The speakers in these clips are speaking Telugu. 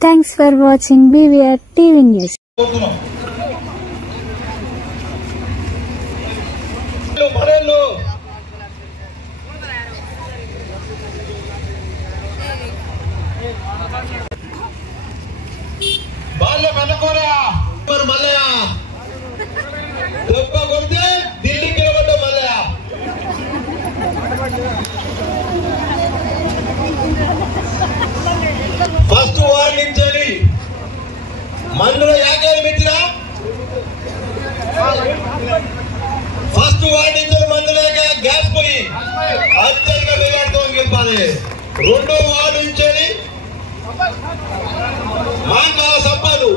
Thanks for watching BVR TV News. First warning చేయాలి మందులో యాకేలు పెట్టినా ఫస్ట్ వార్నింగ్ మందులో గ్యాస్ పోయి అత్యధిక వేగంతో గెలిపాలి. రెండో వార్నింగ్ చేయాలి మాంకాల సంపలు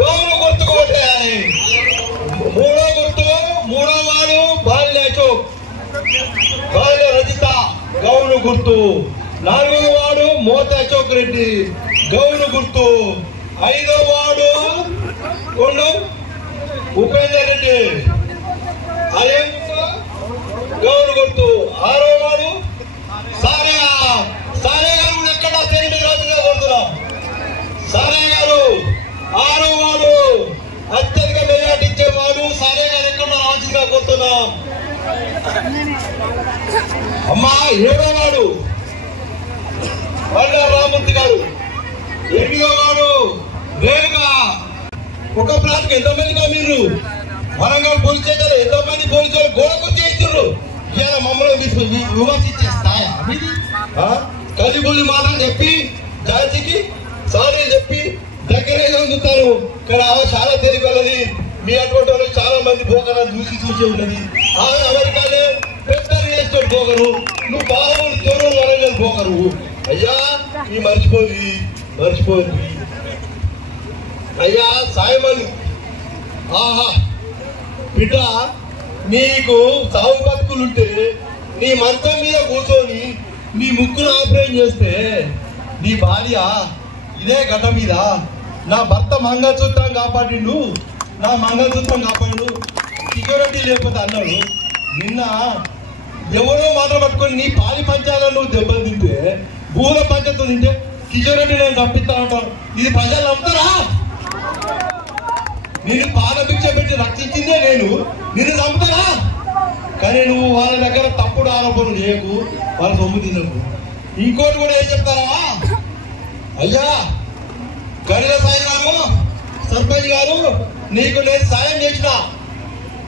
గౌరవ గుర్తుకు కొట్టేయాలి. మూడో వాడు బాల్య అశోక్ బాల్య రజిత గౌరవ గుర్తు. నాలుగో వాడు మోత అశోక్ రెడ్డి గౌరవ గుర్తు. ఐదో వాడు కొండు ఉపేందర్ రెడ్డి అదే గౌరవ గుర్తు. ఆరో వాడు సారే గారు ఎక్కడ తెలియని రాజుగా కొడుతున్నాం. సారే గారు ఆరో వాడు అత్యధిక మెజార్టీ ఇచ్చేవాడు. సారే గారు ఎక్కడ రాజుగా కొడుతున్నాం. అమ్మా ఏడో వాడు రామూర్తి గారు. ఎనిమిదో వాడు రేణుగా. ఒక ప్రాంతం ఎంతమందిగా మీరు వరంగల్ పోలీస్ స్టేషన్ ఎంతమంది పోలీసులు గోడకు చేస్తున్నారు. ఇలా మమ్మల్ని విమర్శించే స్థాయి కలిబుల్లి మాటలు చెప్పి జాతికి సారీ చెప్పి దగ్గర చూస్తారు. ఇక్కడ చాలా తెలివి వెళ్ళది. మీ అటువంటి వాళ్ళు చాలా మంది పోకరా చూసి ఉన్నది. అమెరికానే పెద్ద రియల్ పోకరు. నువ్వు బాగా తొరలు వరంగల్ పోకరు. అయ్యా నీ మర్చిపోయి అయ్యా సాయమని ఆహా బిడ్డ నీకు సాగు బతుకులుంటే నీ మంచం మీద కూర్చొని నీ ముక్కును ఆపరేషన్ చేస్తే నీ భార్య ఇదే గడ్డ మీద నా భర్త మంగళసూత్రం కాపాడిండు, నా మంగళసూత్రం కాపాడు సెక్యూరిటీ లేకపోతే అన్నాడు. నిన్న ఎవరో మాట పట్టుకొని నీ పాలి పంచాలను నువ్వు దెబ్బలు తింటే భూల పంచాయతీ తింటే కిషోరెడ్డి నేను చంపిస్తా ఉంటాను. ఇది ప్రజలు నమ్ముతారా? నేను పాలభిక్ష పెట్టి రక్షించిందే నేను, నిన్ను చంపుతారా? కానీ నువ్వు వాళ్ళ దగ్గర తప్పుడు ఆరోపణలు చేయకు, వాళ్ళ సొమ్ము తినకు. ఇంకోటి కూడా ఏం చెప్తారా? అయ్యా గడిల సాయి గారు సర్పంచ్ గారు నీకు నేను సాయం చేసిన,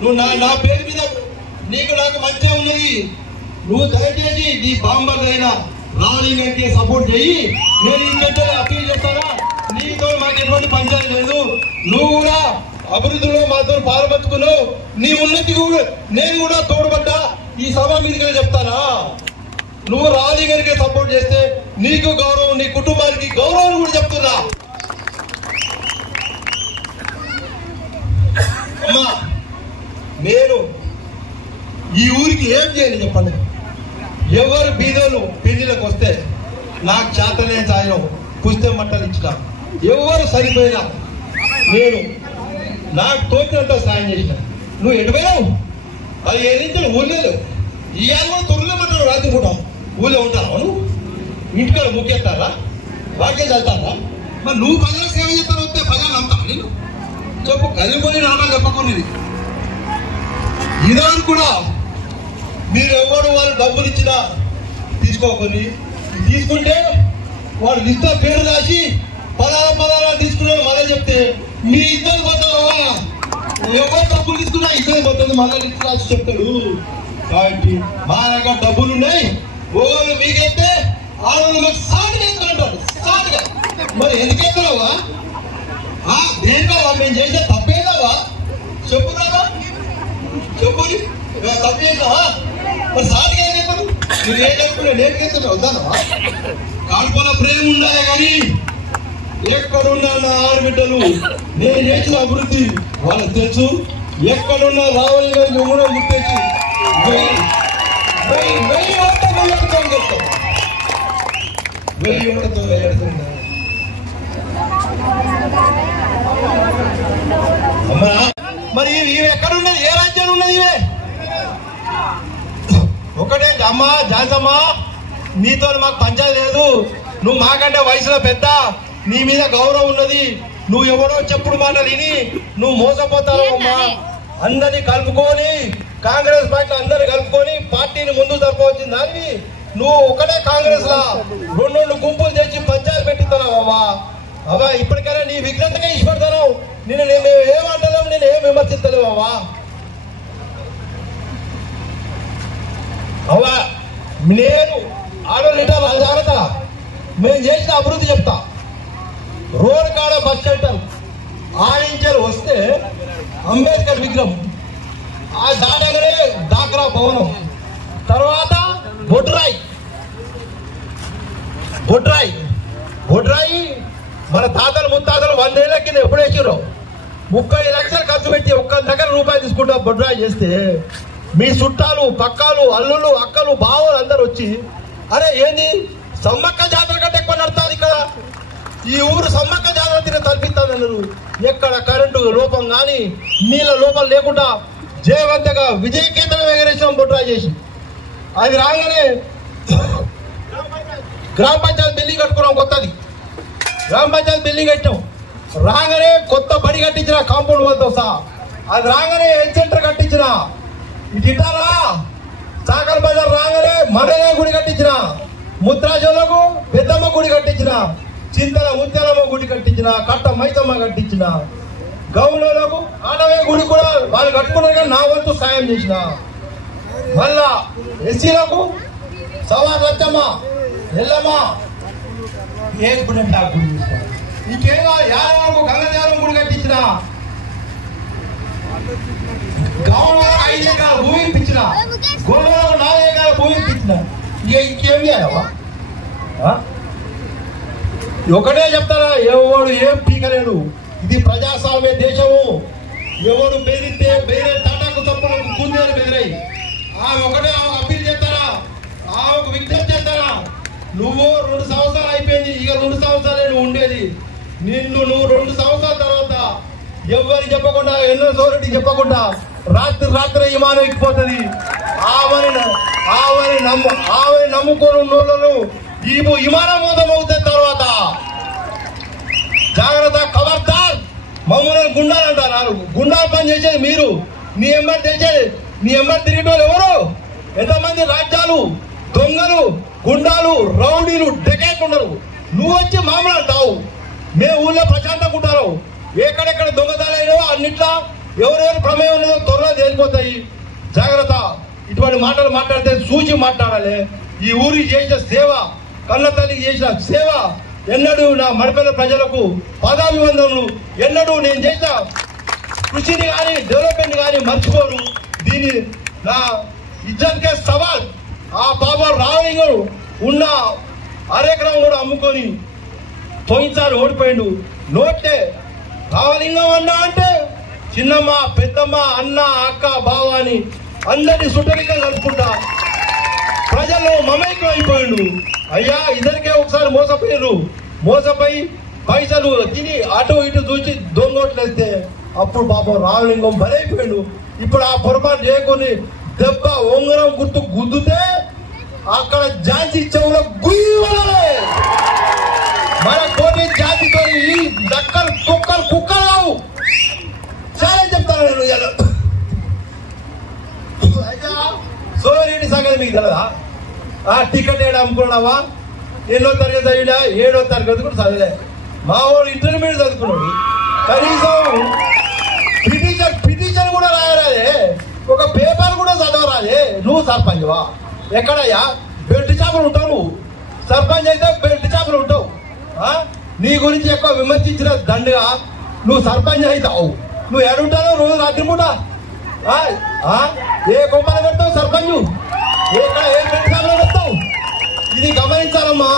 నువ్వు నా పేరు మీద నీకు నాకు మంచిగా ఉన్నది. నువ్వు దయచేసి నీ బాంబర్ అయినా రాలింగంటే సపోర్ట్ చేయి. నేను ఇంకంటే అప్పీల్ చేస్తానా? నీతో మాకు ఎటువంటి పంచాయతీ లేదు. నువ్వు కూడా అభివృద్ధిలో మాతో పాల్పంచుకున్నావు. నీ ఉన్నతి కూడా నేను కూడా తోడ్పడ్డా. ఈ సభ మీదకే చెప్తానా? నువ్వు రాలింగంటే సపోర్ట్ చేస్తే నీకు గౌరవం, నీ కుటుంబానికి గౌరవం కూడా చెప్తున్నా. అమ్మా నేను ఈ ఊరికి ఏం చేయాలి చెప్పండి? ఎవరు బీదోలు పెళ్లిలకు వస్తే నాకు చేతనే సాయం పుస్తక మట్టలు ఇచ్చిన, ఎవరు సరిపోయినా నేను నాకు తోచినంత సాయం చేసిన. నువ్వు ఎటుపోయావు? అది ఏదైతే ఊళ్ళో ఇవాళ తొమ్మిది మట్టలు రాత్రి పూట ఊళ్ళో ఉంటారా? నువ్వు ఇంటికాడ ముక్కేస్తారా? వాక్యం చదువుతారా? మరి నువ్వు ప్రజలకు సేవ చేస్తాను వస్తే ప్రజలు నమ్ముతాను నేను చెప్పు. కలిపోయి రావడం చెప్పకుండా ఇదాన్ని కూడా మీరు ఎవరు వాళ్ళు డబ్బులు ఇచ్చినా తీసుకోకండి. తీసుకుంటే వాడు లిస్ట్ పేరు రాసి పలానా తీసుకున్నాడు మళ్ళీ చెప్తే మీ ఇద్దరు పోతావా? ఎవరు డబ్బులు తీసుకున్నా ఇద్దరు పోతుంది మళ్ళీ లిస్ట్ రాసి చెప్తాడు. కాబట్టి మా దగ్గర డబ్బులు ఉన్నాయి. ఓళ్ళు మీకైతే ఆడవాళ్ళు సాటిగా ఎత్తుకుంటారు. సాటిగా మరి ఎందుకెత్తావా? దేనికో మేము చేసే తప్పేదావా? చెప్పుదావా? చెప్పు తప్పు చేసావా? మరి సాటిగా ఏం చెప్పను? మీరు ఏం చెప్పుకున్నా నేర్కెత్తున్నా వద్దానా? కాల్పన ప్రేమ ఉండాలి కానీ ఎక్కడున్నా నా ఆడబిడ్డలు నేను చేసిన అభివృద్ధి వాళ్ళకి తెలుసు. ఎక్కడున్నా రావాలి గారిని కూడా గుర్తించి వెయ్యి ఓటతో వెళ్ళడుతుందా? అమ్మా మరి ఇవి ఎక్కడున్నది? ఏ రాజ్యాలు ఉన్నది? ఇవే ఒకటే అమ్మా జాన్సమ్మా నీతో మాకు పంచాయతీ లేదు. నువ్వు మాకంటే వయసులో పెద్ద, నీ మీద గౌరవం ఉన్నది. నువ్వు ఎవరో చెప్పుడు మాటలు విని నువ్వు మోసపోతావమ్మా. అందరినీ కలుపుకొని కాంగ్రెస్ పార్టీ అందరినీ కలుపుకొని పార్టీని ముందు జరపవచ్చిన దాన్ని నువ్వు ఒకటే కాంగ్రెస్ లా రెండు గుంపులు తెచ్చి పంచాయతీ పెట్టిస్తున్నావమ్మా. అవ్వా ఇప్పటికైనా నీ విఘ్నతగా ఇష్టపడతాను. నేను ఏమంటలేవు, నేను ఏం విమర్శిస్తలేవు అవ్వా. అవ్వా నేను ఆడోళ్ళ జాగ్రత్త మేము చేసిన అభివృద్ధి చెప్తా. రోడ్ కాడ బస్ సెంటర్ ఆడించారు వస్తే అంబేద్కర్ విగ్రహం, ఆ దాటగానే డాక్రా భవనం, తర్వాత బొడ్రాయి మన తాతలు ముత్తాతలు 100 ఏళ్ల కింద ఎప్పుడు వేసారో 30 లక్షలు ఖర్చు పెట్టి ఒక్క దగ్గర రూపాయలు తీసుకుంటా బొడ్రాయి చేస్తే మీ చుట్టాలు పక్కాలు అల్లులు అక్కలు బావలు అందరు వచ్చి అరే ఏంది సమ్మక్క జాతర కంటే ఎక్కువ నడుతుంది ఇక్కడ, ఈ ఊరు సమ్మక్క జాతర తిన తలపిస్తానన్నారు. ఎక్కడ కరెంటు లోపం కానీ నీళ్ళ లోపం లేకుండా జయవంతగా విజయకేతనం ఎగరేసాం బొడ్రాయి చేసి. అది రాగానే గ్రామ పంచాయతీ బిల్డింగ్ కట్టుకున్నాం, కొత్తది గ్రామ పంచాయతీ బిల్డింగ్ కట్టాం. రాగానే కొత్త బడి కట్టించిన కాంపౌండ్ వాళ్ళతో సహా. అది రాగానే హెల్త్ సెంటర్ కట్టించిన. ఇటు ఇటారా సాగర్ బజార్ రాగానే మడల గుడి కట్టించిన, ముద్రాజులకు పెద్దమ్మ గుడి కట్టించిన, చింతల ముత్యాలమ్మ గుడి కట్టించిన, కట్ట మైసమ్మ కట్టించిన, గౌన్లకు ఆడవే గుడి కూడా వాళ్ళు కట్టుకున్నారు కానీ నా వంతు సాయం చేసిన. మళ్ళా ఎస్సీలకు సవా రచ్చమ్మ ఎల్లమ్మ ఏ గుడి అంటే ఆ గుడి తీసుకోవాలి. ఇంకేమో యాదవకు గంగదేవరం గుడి కట్టించిన, గౌన్లకు 5 ఎకరాల భూమి ఇప్పించిన, గొల్లలకు 4 ఎకరాల భూమి ఇప్పించిన. ఇంకేం చేయాలవా? ఒకటే చెప్తారా, ఎవడు ఏం పీకలేడు. ఇది ప్రజాస్వామ్య దేశము. ఎవడు బెదిరితే వేరే తాటాకు తప్పులు కుందేలు బెదిరాయి. ఆమె ఒకటే ఆమె అప్పీల్ చేస్తారా, ఆమెకు విజ్ఞప్తి చేస్తారా, నువ్వు 2 సంవత్సరాలు అయిపోయింది, ఇక 2 సంవత్సరాలే నువ్వు ఉండేది. నువ్వు 2 సంవత్సరాల తర్వాత ఎవరికి చెప్పకుండా ఎన్నో సోరెడ్డి చెప్పకుండా రాత్రి విమానం ఎక్కిపోతుంది. ఆమెని నమ్ముకోని నోళ్ళను ఈ విమానం మోదమవుతుంది. తర్వాత జాగ్రత్త, ఖబర్దార్. మమ్మల్ని గుండాలు అంటారు. గుండాలు పని చేసేది మీరు. నీ ఎంబర్ తెచ్చేది, నీ ఎంబర్ తిరిగేటోళ్ళు ఎవరు? ఎంతమంది రాజ్యాలు దొంగలు గుండాలు రౌడీలు డెకేట్లు ఉన్నారు. నువ్వు వచ్చి మామూలు అంటావు. మేము ఊళ్ళో ప్రశాంతంగా ఉంటారు. ఎక్కడెక్కడ దొంగదాలైనో అన్నిట్లా ఎవరెవరు ప్రమేయం ఉన్నదో త్వరలో తేలిపోతాయి. జాగ్రత్త. ఇటువంటి మాటలు మాట్లాడితే చూసి మాట్లాడాలి. ఈ ఊరికి చేసిన సేవ, కన్న తల్లికి చేసిన సేవ ఎన్నడూ నా మడపల్లి ప్రజలకు పాదాభివందనలు. ఎన్నడూ నేను చేసిన కృషిని కానీ డెవలప్మెంట్ కానీ మర్చిపోరు. దీన్ని నా ఇజ్జత్కే సవాల్. ఆ బాబా రావలింగం ఉన్న అరెకరం కూడా అమ్ముకొని పోయినసారి ఓడిపోయిండు. నోటే రావలింగం అన్నా అంటే చిన్నమ్మ పెద్దమ్మ అన్న అక్క బావ అని అందరినీ సుట్టరిగా కలుపుకుంటా ప్రజల్లో మమైక్యం అయిపోయిండు. అయ్యా ఇద్దరికే ఒకసారి మోసపోయి పైసలు తిని అటు ఇటు చూసి దొంగోట్లేస్తే అప్పుడు పాపం రావలింగం బలైపోయాడు. ఇప్పుడు ఆ పొరపాటు చేయకొని దెబ్బ ఉంగరం గుర్తు గుద్దుతే అక్కడ జాతి చెవులో గుయ్యలే. మన కోటి జాతితో దక్కలు కుక్కలు కుక్కలు చాలా చెప్తాను నేను. సోరెడ్డి సంగతి మీకు తెలదా? టికెట్ ఏడా అమ్ముకున్నావా? 8వ తరగతి చదివినా 7వ తరగతి కూడా చదివలే. మా వాడు ఇంటర్మీడియట్ చదువుకున్నాడు. కనీసం పిటిషన్ కూడా రాయరాదే, ఒక పేపర్ కూడా చదవరాదే. నువ్వు సర్పంచ్వా? ఎక్కడయ్యా బెల్ట్ చేపలు ఉంటావు. నువ్వు సర్పంచ్ అయితే బెల్ట్ చేపలు ఉంటావు. నీ గురించి ఎక్కువ విమర్శించిన దండగా నువ్వు సర్పంచ్ అవుతావు. నువ్వు ఎడుంటావు రోజు రాత్రి పూట? ఏ కొమ్మలు పెడతావు సర్పంచ్? ఎక్కడ ఏ బెల్ట్ చేపలు పెడతావు? ఇది గమనించాలమ్మా.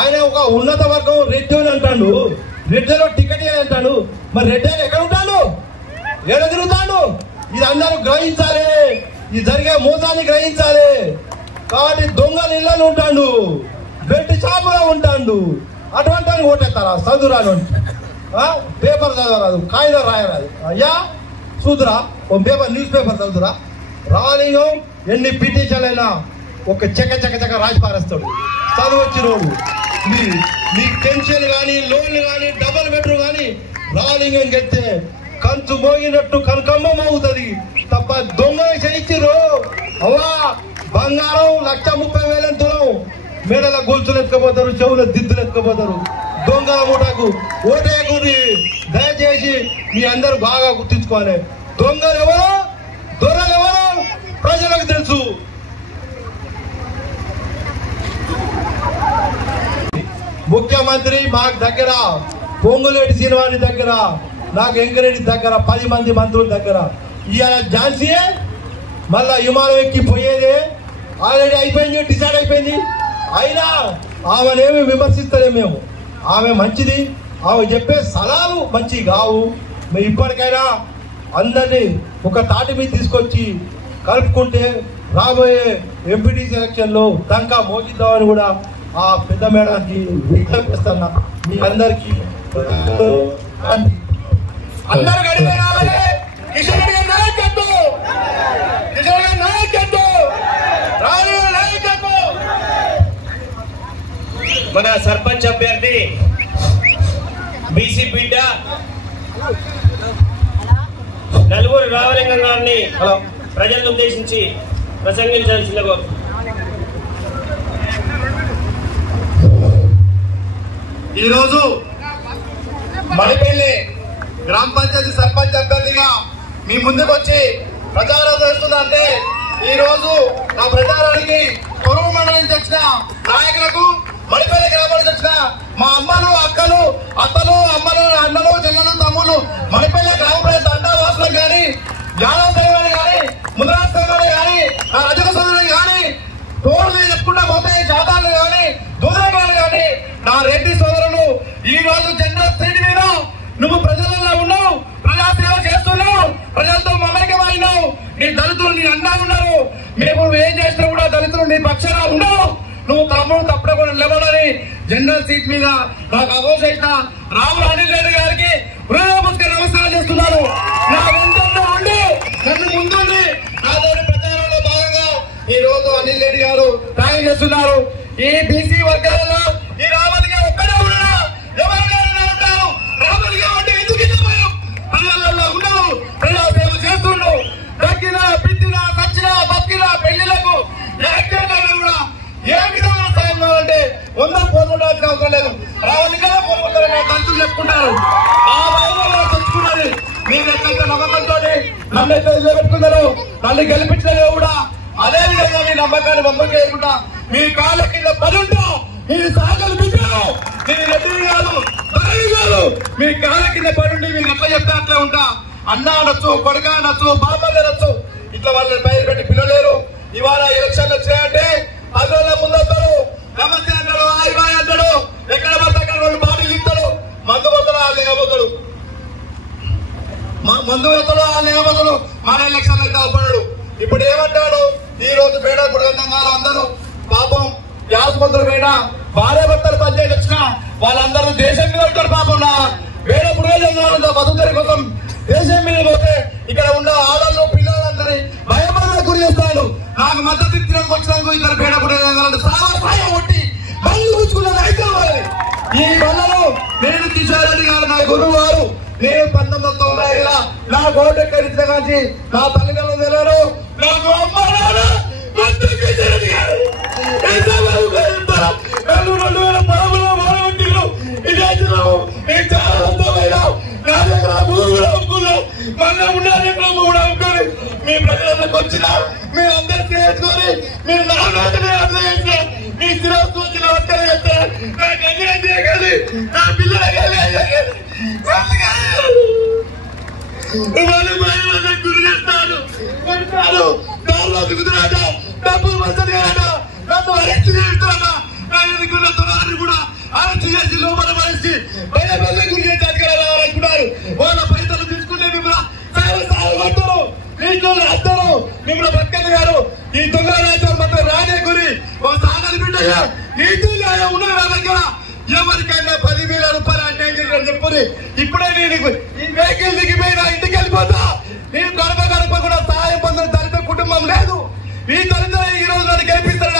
ఆయన ఒక ఉన్నత వర్గం రెడ్డి అని అంటాడు. రెడ్డిలో టికెట్ అని అంటాడు. మరి రెడ్డి అని ఎక్కడ ఉంటాడు? ఏడ తిరుగుతాడు? ఇది అందరూ గ్రహించాలి. ఇది జరిగే మోసాన్ని గ్రహించాలి. కాబట్టి దొంగలు ఇళ్ళలో ఉంటాడు, బెల్ట్ షాపులో ఉంటాడు. అటువంటి ఓటేస్తారా? చదువురాను పేపర్ చదవరాదు, కాగితం రాయరాదు. అయ్యా చూదురా ఓ పేపర్, న్యూస్ పేపర్ చదువుతురా. రాలింగం ఎన్ని పిటిషన్లైనా ఒక చెక్క చెక్క చెక్క రాసి పారేస్తాడు. చదువు వచ్చినోడు నీ పెన్షన్ కానీ లోన్లు కానీ డబుల్ బెడ్రూమ్ కానీ రాలింగం గెలితే కంచు మోగినట్టు కనకమ్మ మోగుతుంది తప్ప దొంగలు చేయించారు. అవా బంగారం 1,30,000 తులం మేడల గొలుసులు ఎత్తుకపోతారు, చెవుల దిద్దులు ఎత్తుకపోతారు. దొంగల మూటకు ఓటేకుని దయచేసి మీ అందరూ బాగా గుర్తించుకోవాలి. దొంగలు ఎవరో దొరలు ఎవరో ప్రజలకు తెలుసు. ముఖ్యమంత్రి మాకు దగ్గర, పొంగులేటి శ్రీనివారి దగ్గర, నాకు వెంకరెడ్డి దగ్గర, 10 మంది మంత్రుల దగ్గర. ఇవాళ ఝాన్సీయే మళ్ళా విమానం ఎక్కి పోయేదే ఆల్రెడీ అయిపోయింది, డిసైడ్ అయిపోయింది. అయినా ఆమెనేమి విమర్శిస్తలేము మేము. ఆమె మంచిది, ఆమె చెప్పే సలహాలు మంచివి కావు. మేము ఇప్పటికైనా అందరినీ ఒక తాటి మీద తీసుకొచ్చి కలుపుకుంటే రాబోయే ఎంపీటీసీ ఎలక్షన్లో దంకా మోగిద్దామని కూడా ఆ పెద్ద మేడానికి విజ్ఞప్తిస్తున్నా. మీ అందరికీ అందరూ గడిపే రావాలి. కిషన్ రెడ్డి నాయకత్వం, కిషన్ రెడ్డి నాయకత్వం, రాజు నాయకత్వం. మన సర్పంచ్ అభ్యర్థి బీసీ బిడ్డ నలుగురు రామలింగం గారిని ప్రజలను ఉద్దేశించి ప్రసంగించాల్సిందిగా కోరుతున్నాను. ఈరోజు మడిపల్లి గ్రామ పంచాయతీ సర్పంచ్ అభ్యర్థిగా మీ ముందుకు వచ్చి ప్రచారం చేస్తుందంటే ఈ రోజు నా ప్రచారానికి కొరువు మండలం తెచ్చిన నాయకులకు, మడిపల్లి గ్రామానికి వచ్చిన మా అమ్మలు, అక్కలు, అత్తలు, అమ్మలు, అన్నలు, చెల్లెలు, తమ్ముళ్ళు, మడిపల్లి గ్రామ ప్రజల దండావాసులకు కానీ, యాదవ సంఘాలు కానీ, ముద్రాజ్ సంఘాలు కానీ, నా రజక సోదరులు కానీ, టోర్లు చెప్పుకుంటా పోతే జాతాలు కానీ, దూదరాలు కానీ, నా రెడ్డి సోదరులు ఈ రోజు జనరల్ సీట్ మీద నువ్వు ప్రజలలో ఉన్నావు, ప్రజాసేవ చేస్తున్నావు, ప్రజలతో మమేకమైనావు. నీ దళితులు నీ అండా ఉన్నారు. మేము ఏం చేసినా కూడా దళితులు నీ పక్షాన ఉండవు. నువ్వు తమ్ముడు తప్పకుండా నిలబడాలి. జనరల్ సీట్ మీద నాకు అవోషేసిన రాములు అనిల్ రెడ్డి గారికి హృదయపూర్వక నమస్కారం చేస్తున్నాను. నా వెంటనే ఉండి నన్ను ముందుండి నాతోటి ప్రచారంలో భాగంగా ఈ రోజు అనిల్ రెడ్డి గారు సాయం చేస్తున్నారు. ఈ బీసీ వర్గాలలో ఈ రామలింగ ఒక్కడే ఉన్నా, ఎవరికైనా ఉంటారు. రామలింగ అంటే ఎందుకు ఇష్టపోయాం? ప్రజలలో ఉన్నావు, ప్రజా సేవ చేస్తున్నావు. దక్కిన, పిత్తిన, సచ్చిన, బతికిన పెళ్లిలకు కూడా ఏ విధంగా సాయం కావాలంటే 100 పోరాడాల్సిన అవసరం లేదు. రామలింగ పోరాడాలని తంతులు చెప్పుకుంటారు. ఆ భాగంలో తెచ్చుకున్నది మీరు ఎట్లయితే నమ్మకంతో నన్ను అయితే నిలబెట్టుకున్నారు, నన్ను గెలిపించలేదు కూడా అదే విధంగా మీ నమ్మకాన్ని బొమ్మకి వేయకుండా మీ కాళ్ళ కింద పడుంటా మీరు సాగలు బిడ్డలు, మీరు రెడ్డి గారు, గారు మీ కాళ్ళ కింద పడుండి మీరు ఎట్లా చెప్తే అట్లా ఉంటా. అన్న అనొచ్చు, కొడుక అనొచ్చు, బాబా అనొచ్చు, ఇట్లా వాళ్ళని బయలు పెట్టి పిల్లలేరు. ఇవాళ ఎలక్షన్లు వచ్చాయంటే 10 రోజుల ముందు వస్తారు, నమస్తే అంటాడు, హాయ్ బాయ్ అంటాడు, ఎక్కడ పడితే అక్కడ 2 బాడీలు ఇస్తాడు, మందు పోతాడు, వాళ్ళు లేకపోతాడు, మందు పోతాడు, వాళ్ళు లేకపోతాడు, మన ఎలక్షన్లు అయితే అవపడాడు. ఇప్పుడు ఏమంటాడు? ఈ రోజు పేడ పుడగంగాలు అందరూ పాపం ఆసుపత్రులు పేడ భార్య భర్తలు పనిచేసి వచ్చిన వాళ్ళందరూ దేశం మీద ఉంటారు. పాపం పేడ పుడగంగాలు బతుకుతారి కోసం దేశం మీద పోతే ఇక్కడ ఉన్న ఆడళ్ళు పిల్లలందరి భయపడడానికి గురి చేస్తాడు. నాకు మద్దతు ఇచ్చినందుకు వచ్చినందుకు ఇక్కడ పేడ పుడగంగాలు సాయం కొట్టి మళ్ళీ కూర్చున్న నాయకులు వాళ్ళని. ఈ వల్లలో నేను కిషోర్ రెడ్డి గారు నా గురువు గారు. నేను 1990 నా ఓటు ఎక్కడిచ్చిన కానీ నా తల్లిదండ్రులు తెలియరు. నాకు అమ్మ నాన్న కిషోర్ రెడ్డి గారు 2013లో మొదలుపెట్టిరు. ఇదే నేను చాలా సంతోషమైనా నా దగ్గర భూమి కూడా ఒప్పుకున్నాం, మళ్ళీ ఉండాలి భూమి కూడా ఒప్పుకొని మీ ప్రజలకు వచ్చిన మీరు అందరు చేసుకొని మీరు నా నాటనే అర్థం చేస్తే మీ స్థిరస్తు వచ్చిన వర్తన చేస్తే నాకు అన్యాయం చేయగలి, నా పిల్లలు గురి చేస్తాడు, కొడతాడు, దారిలో దిగుతున్నాడ, డబ్బులు మంచిగా నన్ను అరెస్ట్ చేస్తాడ, నా తొలగాన్ని కూడా అరెస్ట్ చేసి లోపల మనిషి బయట గురి చేసి అధికారులు రావాలనుకున్నారు. వాళ్ళ పైసలు తీసుకుంటే మిమ్మల్ని కొడతారు, నీళ్ళు వేస్తారు, మిమ్మల్ని బతకలు గారు. ఈ దొంగ రాజ్యాలు మాత్రం రానే గురి ఒక సాగలి బిడ్డగా నీతి న్యాయం ఉన్న నా దగ్గర ఎవరికైనా 10,000 రూపాయలు అంటే చెప్పుని ఇప్పుడే నేను ఈ వెహికల్ దిగిపోయి నా ఇంటికి వెళ్ళిపోతా. నేను గడప కూడా సహాయం పొందిన దళిత కుటుంబం లేదు. ఈ దళిత ఈ రోజు నన్ను గెలిపిస్తాడు.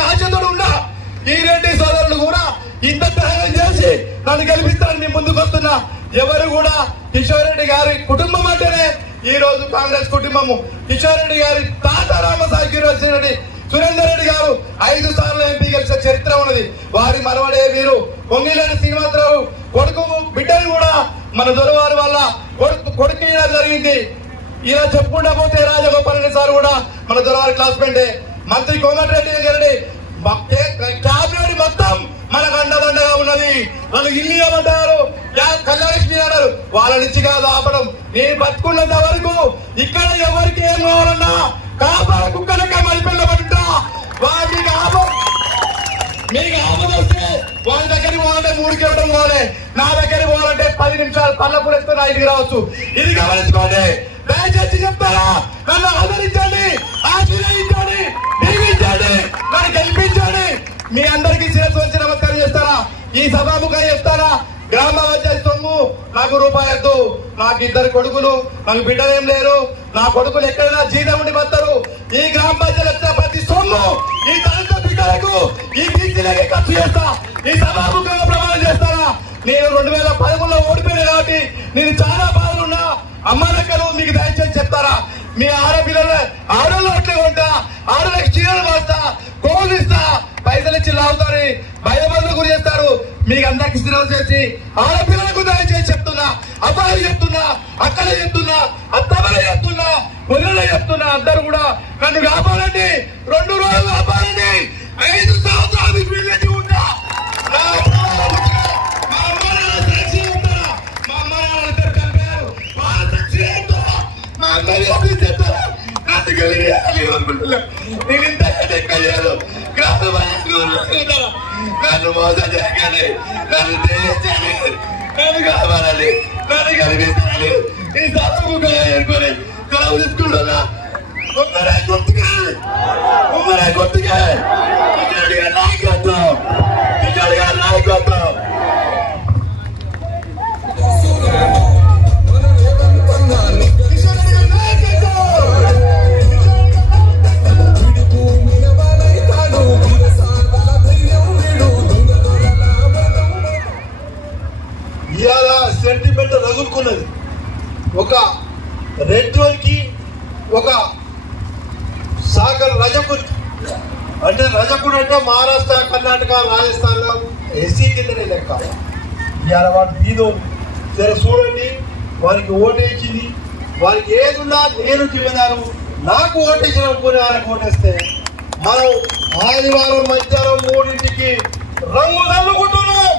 నన్ను గెలిపిస్తారని మీ ముందుకు వస్తున్నా. ఎవరు కూడా కిషోర్ రెడ్డి గారి కుటుంబం అంటేనే ఈ రోజు కాంగ్రెస్ కుటుంబము. కిషోర్ రెడ్డి గారి తాత రామసాగిరి రెడ్డి సురేందర్ రెడ్డి గారు 5 సార్లు ఎంపీ గెలిచిన చరిత్ర ఉన్నది. వారి మనవడే వీరు పొంగిలేని శ్రీనివాసరావు కొడుకు బిడ్డలు కూడా మన దొరవారి వల్ల కొడుకు ఇలా జరిగింది. ఇలా చెప్పుకుంటా పోతే రాజగోపాల్ రెడ్డి సార్ కూడా మన దొరవారి క్లాస్మేటే. మంత్రి కోమటిరెడ్డి గారి క్యాబినెట్ మొత్తం మనకు అండదండగా ఉన్నది. వాళ్ళు ఇల్లు ఇవ్వమంటారు, కళ్యాణలక్ష్మి అన్నారు. వాళ్ళ నుంచి కాదు ఆపడం. నేను బతుకున్నంత వరకు ఇక్కడ ఎవరికి ఏం కావాలన్నా కాపాడ కుక్కలకే మలిపిల్ల పడుతా. వాటికి మీకు ఆపద వస్తే వాళ్ళ దగ్గరికి పోవాలంటే 3 కిలోమీటర్లు పోవాలి. నా దగ్గరికి పోవాలంటే 10 నిమిషాలు పళ్ళ వేసుకొని 5కి రావచ్చు. ఇది గమనించుకోండి. దయచేసి చెప్తారా, నన్ను ఆదరించండి, ఆశీర్వదించండి, దీవించండి, నన్ను గెలిపించండి. మీ అందరికీ శిరస్సు వచ్చి నమస్కారం చేస్తారా? ఈ సభాముఖంగా చెప్తారా? గ్రామ పంచాయతీ సొమ్ము నాకు రూపాయి వద్దు. నాకు 2 కొడుకులు, నాకు బిడ్డలేం లేరు. నా కొడుకులు ఎక్కడైనా జీతం ఉండి వస్తారు. ఈ గ్రామ పంచాయతీ వచ్చిన ప్రతి సొమ్ము ఈ దళిత బిడ్డలకు, ఈ బీసీలకి ఖర్చు చేస్తా. ఈ సభాముఖంగా ప్రమాణం చేస్తారా? నేను 2013లో ఓడిపోయినా కాబట్టి నేను చాలా బాధలున్నా. అమ్మానక్కలు మీకు దయచేసి చెప్తారా? మీ ఆడోళ్ళు అట్లే ఉంటా, ఆడోళ్ళకి చీరలు పోస్తా, కోళ్ళు ఇస్తా, పైసలు ఇచ్చి లాగుతారు, భయబంధులు గురి చేస్తారు. మీకు అందరికి స్థిరం చేసి ఆడపిల్లలకు దయచేసి చెప్తున్నా, అబ్బాయిలు చెప్తున్నా, అక్కలే చెప్తున్నా, అత్తమ్మలే చెప్తున్నా, వదిలే చెప్తున్నా, అందరూ కూడా నన్ను కాపాడండి. 2 రోజులు కాపాడండి. 5 సంవత్సరాలు మీకు పిల్లలు ఉంటా. మా అమ్మ నాన్న సాక్షి ఉంటారా? మా అమ్మ నాన్న ఇద్దరు కలిపారు. వాళ్ళ సాక్షి ఉంటారా? మా అమ్మని చెప్తారా? నన్ను కలిగి అనుకుంటున్నా. నేను ఇంతకంటే ఎక్కలేదు. నన్ను మోసం చేయగలి, నన్ను తెలియజేయాలి, నన్ను కావాలని, నన్ను కనిపించాలి. ఈ సభకు ఏర్కొని సెలవు తీసుకుంటున్నా. ఉమ్మరే గుర్తుగా కిషోర్ గారి నాయకత్వం, కిషోర్ గారి నాయకత్వం. ఇవాళ సెంటిమెంట్ రగులుకున్నది. ఒక రెడ్డికి, ఒక సాగర్ రజకుడు. అంటే రజకుడు అంటే మహారాష్ట్ర, కర్ణాటక, రాజస్థాన్ లో ఎస్సీ కిందనే లెక్క. ఇవాళ వాడు బీదోడు. సరే చూడండి, వారికి ఓటేసింది, వారికి ఏదున్నా నేను జిమ్మేదారు. నాకు ఓటేసిన వాళ్ళకి ఓటేస్తే మనం ఆదివారం మధ్యాహ్నం 3ంటికి రంగు చల్లుకుంటున్నాం.